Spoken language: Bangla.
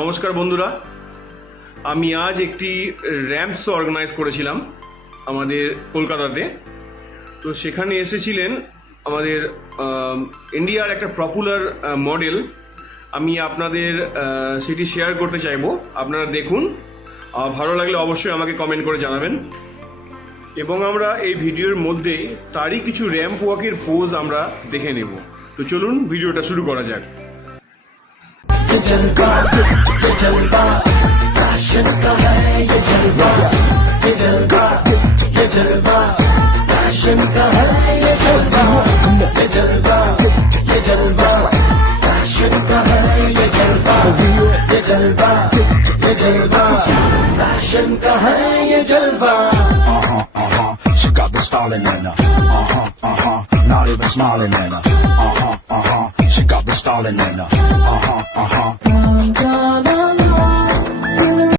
নমস্কার বন্ধুরা, আমি আজ একটি র্যাম্পস অর্গানাইজ করেছিলাম আমাদের কলকাতাতে। তো সেখানে এসেছিলেন আমাদের ইন্ডিয়ার একটা পপুলার মডেল। আমি আপনাদের সেটি শেয়ার করতে চাইবো, আপনারা দেখুন। ভালো লাগলে অবশ্যই আমাকে কমেন্ট করে জানাবেন। এবং আমরা এই ভিডিওর মধ্যে তারই কিছু র্যাম্প ওয়াকের পোজ আমরা দেখে নেব। তো চলুন ভিডিওটা শুরু করা যাক। ये जलवा फैशन का है। ये जलवा फैशन का है। ये जलवा फैशन का है। ये जलवा फैशन का है। ये जलवा She got the styling in her. Not even smiling in her. She got the styling in her.